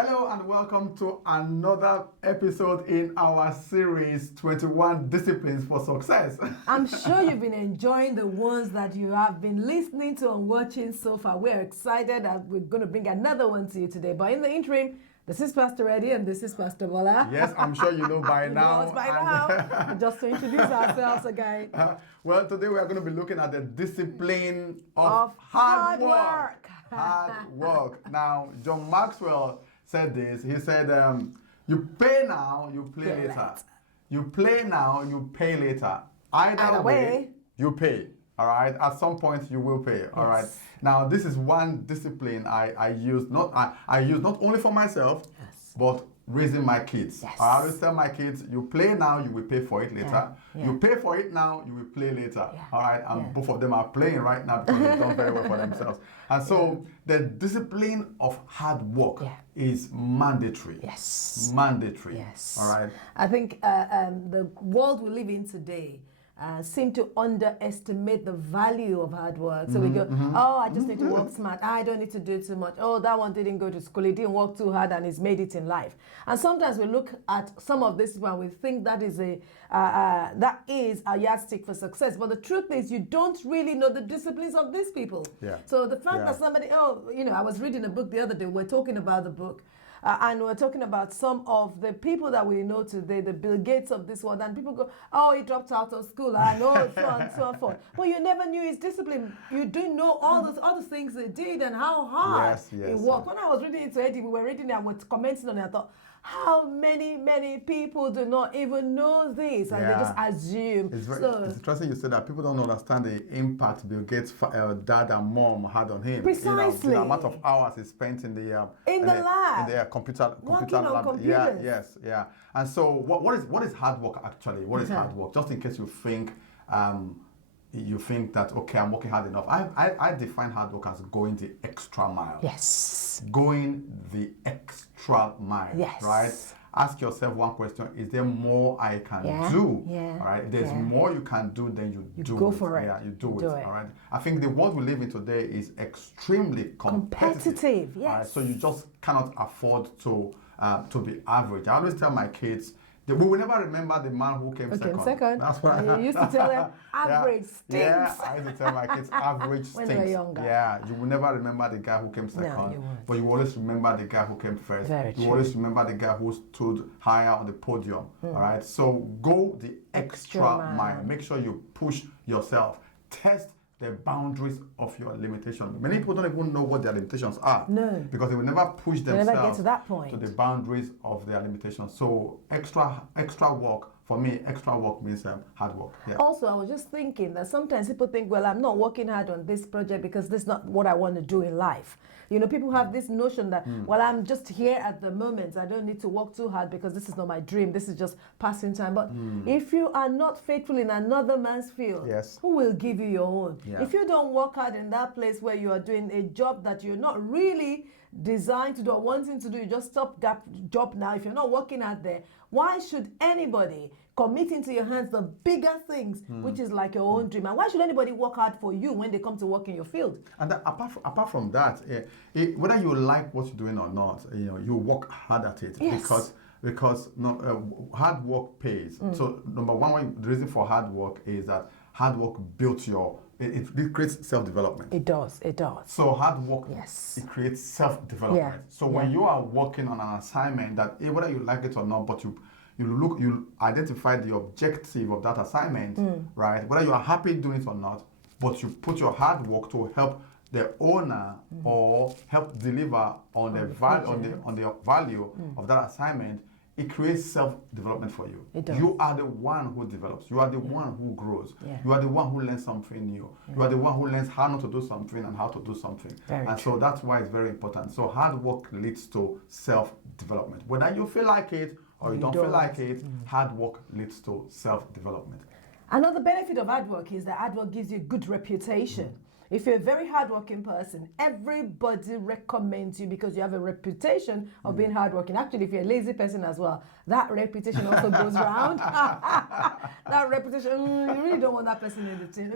Hello and welcome to another episode in our series 21 Disciplines for Success. I'm sure you've been enjoying the ones that you have been listening to and watching so far. We're excited that we're going to bring another one to you today. But in the interim, this is Pastor Eddie and this is Pastor Bola. Yes, I'm sure you know by now. Know us by now. Just to introduce ourselves again. Well, today we are going to be looking at the discipline of hard work. Hard work. Now, John Maxwell said this. He said, you pay now, you play later. You play now, you pay later. Either way, you pay. All right. At some point, you will pay. All right. Now, this is one discipline I use not only for myself, but raising my kids. Yes. I always tell my kids, you play now, you will pay for it later. You pay for it now, you will play later. All right. And both of them are playing right now because they've done very well for themselves. And so the discipline of hard work is mandatory. Yes. Mandatory. Yes. All right. I think the world we live in today seem to underestimate the value of hard work. So we go, I just need to work smart. I don't need to do too much. Oh, that one didn't go to school. He didn't work too hard and he's made it in life. And sometimes we look at some of this and we think that is a yardstick for success. But the truth is you don't really know the disciplines of these people. Yeah. So the fact that somebody, I was reading a book the other day. We're talking about the book. And we're talking about some of the people that we know today, the Bill Gates of this world, and people go, oh, he dropped out of school, I know, so on and so forth. But you never knew his discipline. You didn't know all the things he did and how hard he worked. When I was reading it to Eddie, we were reading it and we were commenting on it, I thought, how many people do not even know this and they just assume. It's interesting you said that. People don't understand the impact Bill Gates' dad and mom had on him. Precisely. The amount of hours he spent in the lab. In the computer lab. Computers. Yeah. And so what is hard work actually? What is hard work? Just in case you think that, okay, I'm working hard enough. I define hard work as going the extra mile. Yes. Going the extra mile. Yes. Right? Ask yourself one question: is there more I can do? Yeah. All right. If there's more you can do, then you do go it. for it. Yeah, you do it. All right. I think the world we live in today is extremely competitive. Yes. All right? So you just cannot afford to be average. I always tell my kids, we will never remember the man who came second. That's why you used to tell them average stinks. Yeah, I used to tell my kids average when stinks. they were younger. Yeah, you will never remember the guy who came second. No, you won't. But you always remember the guy who came first. Very you true. always remember the guy who stood higher on the podium. All right. So go the extra mile. Make sure you push yourself. Test the boundaries of your limitations. Many people don't even know what their limitations are. No. Because they will never push themselves never get to that point. to the boundaries of their limitations. So extra work, for me, extra work means hard work. Yeah. Also, I was just thinking that sometimes people think, well, I'm not working hard on this project because this is not what I want to do in life. You know, people have this notion that, well, I'm just here at the moment. I don't need to work too hard because this is not my dream. This is just passing time. But if you are not faithful in another man's field, who will give you your own? Yeah. If you don't work hard in that place where you are doing a job that you're not really designed to do or wanting to do, you just stop that job now. If you're not working out there, why should anybody commit into your hands the bigger things, which is like your own dream? And why should anybody work hard for you when they come to work in your field? And apart from that, whether you like what you're doing or not, you work hard at it. Yes. Because hard work pays. So number one, the reason for hard work is that hard work builds it creates self-development. It does. So hard work, it creates self-development. Yeah. So when you are working on an assignment that whether you like it or not, but you identify the objective of that assignment, right? Whether you are happy doing it or not, but you put your hard work to help the owner or help deliver on the value of that assignment, it creates self-development for you. It does. You are the one who develops. You are the one who grows. Yeah. You are the one who learns something new. You are the one who learns how not to do something and how to do something. So that's why it's very important. So hard work leads to self-development. Whether you feel like it or you don't feel like it, hard work leads to self-development. Another benefit of hard work is that hard work gives you good reputation. If you're a very hardworking person, everybody recommends you because you have a reputation of being hardworking. Actually, if you're a lazy person as well, that reputation also goes around. That reputation, you really don't want that person in the team.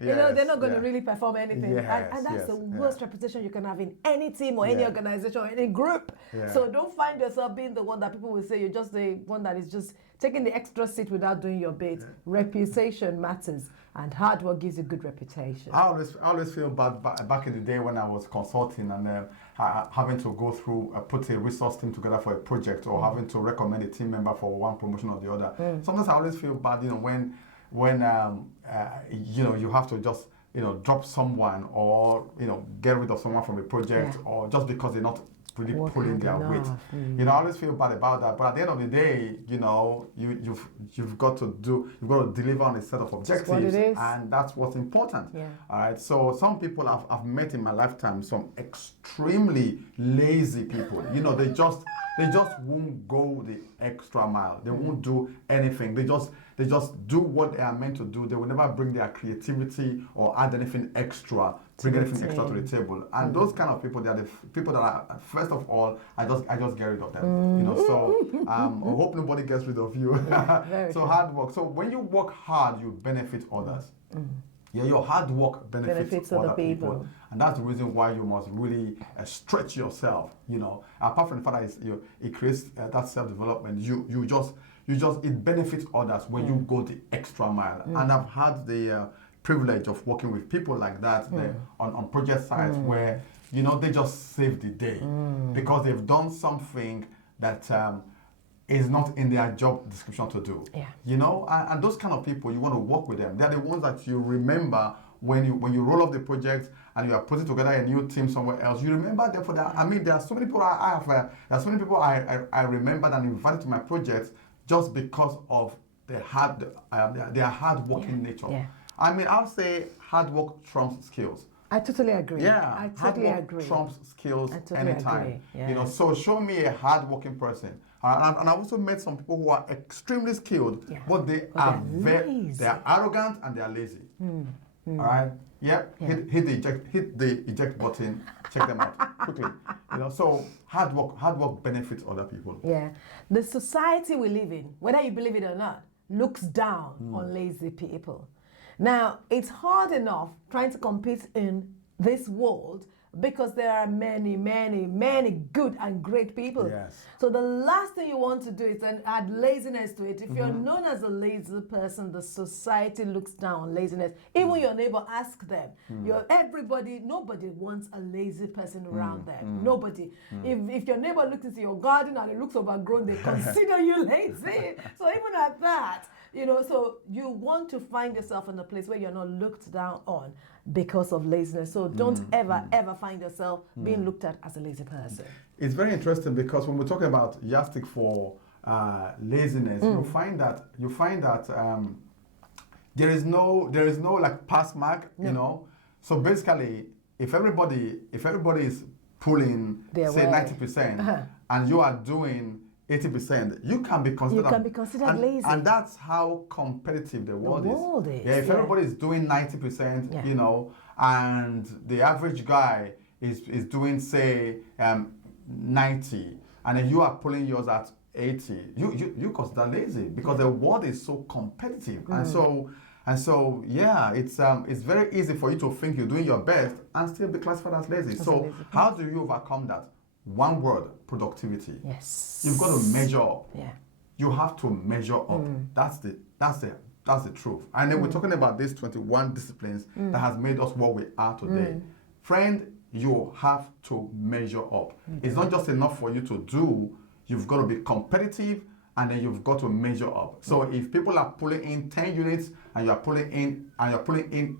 You know, they're not going to really perform anything. And that's the worst reputation you can have in any team or any organization or any group. So don't find yourself being the one that people will say you're just the one that is just taking the extra seat without doing your bit. Reputation matters, and hard work gives a good reputation. I always feel bad back in the day when I was consulting and having to go through, put a resource team together for a project, or having to recommend a team member for one promotion or the other. Sometimes I always feel bad, you know, when you know, you have to just, you know, drop someone, or, you know, get rid of someone from a project, or just because they're not really pulling their weight. You know, I always feel bad about that. But at the end of the day, you know, you've got to deliver on a set of objectives, and that's what's important. All right. So some people I've met in my lifetime, some extremely lazy people. You know, they just won't go the extra mile. They won't do anything. They just do what they are meant to do. They will never bring their creativity or add anything extra, to the table. And those kind of people, they are the people that are, first of all, I just get rid of them. You know, so I hope nobody gets rid of you. So hard work. So when you work hard, you benefit others. Yeah, your hard work benefits other people. And that's the reason why you must really stretch yourself, you know. Apart from the fact that it creates that self-development, it benefits others when you go the extra mile. And I've had the privilege of working with people like that on project sites where, you know, they just save the day because they've done something that is not in their job description to do. You know, and those kind of people, you want to work with them. They're the ones that you remember when you roll off the project and you are putting together a new team somewhere else. You remember them for that. I mean, there are so many people I remember and invited to my projects just because of their hard working nature. I mean, I'll say hard work trumps skills. I totally agree. Yeah, I totally agree. Trumps skills anytime. Agree. You know, so show me a hard-working person. And I've also met some people who are extremely skilled, but they are arrogant and they are lazy. All right. Yeah. Hit the eject button. Check them out quickly. You know. So hard work benefits other people. Yeah. The society we live in, whether you believe it or not, looks down on lazy people. Now, it's hard enough trying to compete in this world because there are many, many, many good and great people. So the last thing you want to do is then add laziness to it. If you're known as a lazy person, the society looks down on laziness. Even your neighbor, ask them. Nobody wants a lazy person around them. Nobody. If your neighbor looks into your garden and it looks overgrown, they consider you lazy. So even at that, you know, so you want to find yourself in a place where you're not looked down on because of laziness. So don't ever find yourself being looked at as a lazy person. It's very interesting because when we're talking about yardstick for laziness, you find that there is no like pass mark, you know. So basically, if everybody is pulling say 90% and you are doing 80%, you can be considered lazy. And that's how competitive the world is. Yeah, if everybody is doing 90%, you know, and the average guy is doing, say, 90, and then you are pulling yours at 80, you consider lazy because the world is so competitive. And so yeah, it's very easy for you to think you're doing your best and still be classified as lazy. So how do you overcome that? One word: productivity. Yes. You've got to measure up. Yeah. You have to measure up. That's the truth. And then we're talking about these 21 disciplines that has made us what we are today. Friend, you have to measure up. It's not just enough for you to do. You've got to be competitive, and then you've got to measure up. So if people are pulling in 10 units and you're pulling in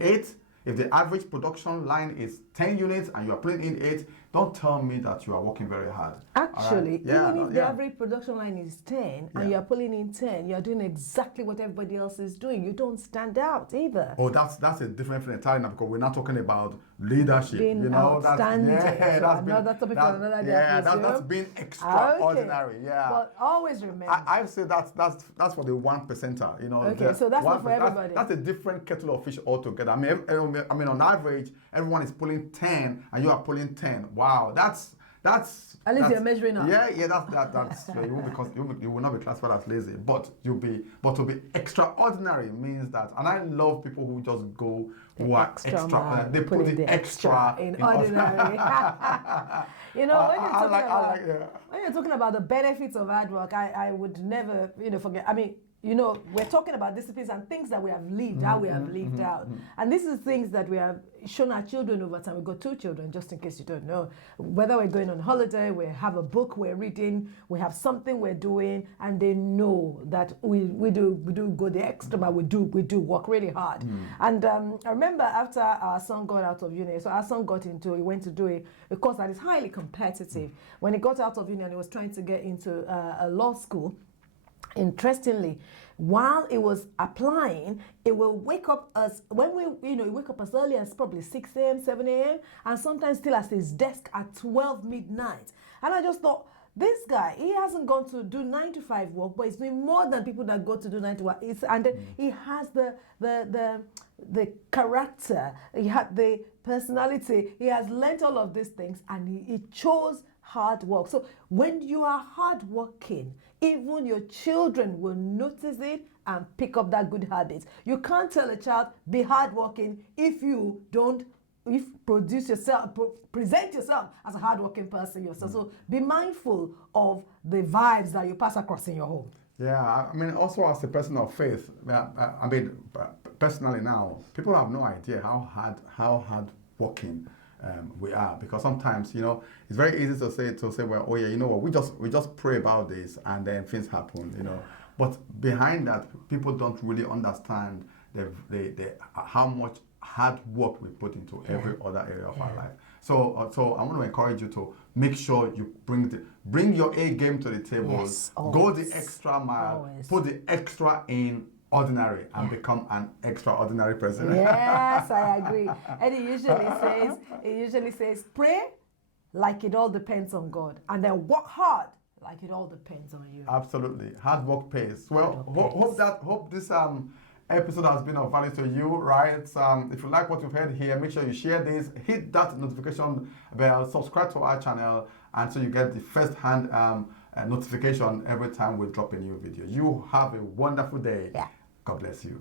8, if the average production line is 10 units and you are pulling in 8, don't tell me that you are working very hard. Actually, even if the average production line is 10 and you are pulling in 10, you are doing exactly what everybody else is doing. You don't stand out either. Oh, that's a different thing entirely now, because we're not talking about leadership. Being you know, outstanding. that's So another topic for another day, I that's presume. being extraordinary. Okay. Yeah. But always remember. I say that's for the 1%er. You know. Okay, so that's not for everybody. That's a different kettle of fish altogether. I mean, on average, everyone is pulling 10, and you are pulling 10. Wow, that's. At least you're measuring up. Yeah, that's you won't you will not be classified as lazy, but to be extraordinary means that, and I love people who just go who are extra. They put the extra in ordinary. You know, when you're talking about the benefits of hard work, I would never, forget. I mean, we're talking about disciplines and things that we have lived, how we have lived out. And this is things that we have shown our children over time. We've got 2 children, just in case you don't know. Whether we're going on holiday, we have a book we're reading, we have something we're doing, and they know that we do go the extra mile, we do work really hard. And I remember after our son got out of uni, so our son he went to do a course that is highly competitive. When he got out of uni and he was trying to get into a law school, interestingly, while it was applying, it will wake up us when we wake up as early as probably 6 a.m., 7 a.m., and sometimes still at his desk at 12 midnight. And I just thought, this guy, he hasn't gone to do 9 to 5 work, but he's doing more than people that go to do 9 to 5. And he has the character, he had the personality, he has learnt all of these things, and he chose hard work. So when you are hardworking, even your children will notice it and pick up that good habit. You can't tell a child, be hardworking, if you don't present yourself as a hardworking person yourself. So be mindful of the vibes that you pass across in your home. Yeah, I mean, also as a person of faith, I mean, personally now, people have no idea how hard working we are, because sometimes it's very easy to say well, oh yeah, you know what, we just pray about this and then things happen, but behind that, people don't really understand the how much hard work we put into every other area of our life. So I want to encourage you to make sure you bring your A game to the table. Yes, go the extra mile, put the extra in ordinary and become an extraordinary person. Yes, I agree. And he usually says, pray like it all depends on God, and then work hard like it all depends on you. Absolutely, hard work pays. Well, hope this episode has been of value to you, right? If you like what you've heard here, make sure you share this, hit that notification bell, subscribe to our channel, and so you get the first-hand notification every time we drop a new video. You have a wonderful day. Yeah. God bless you.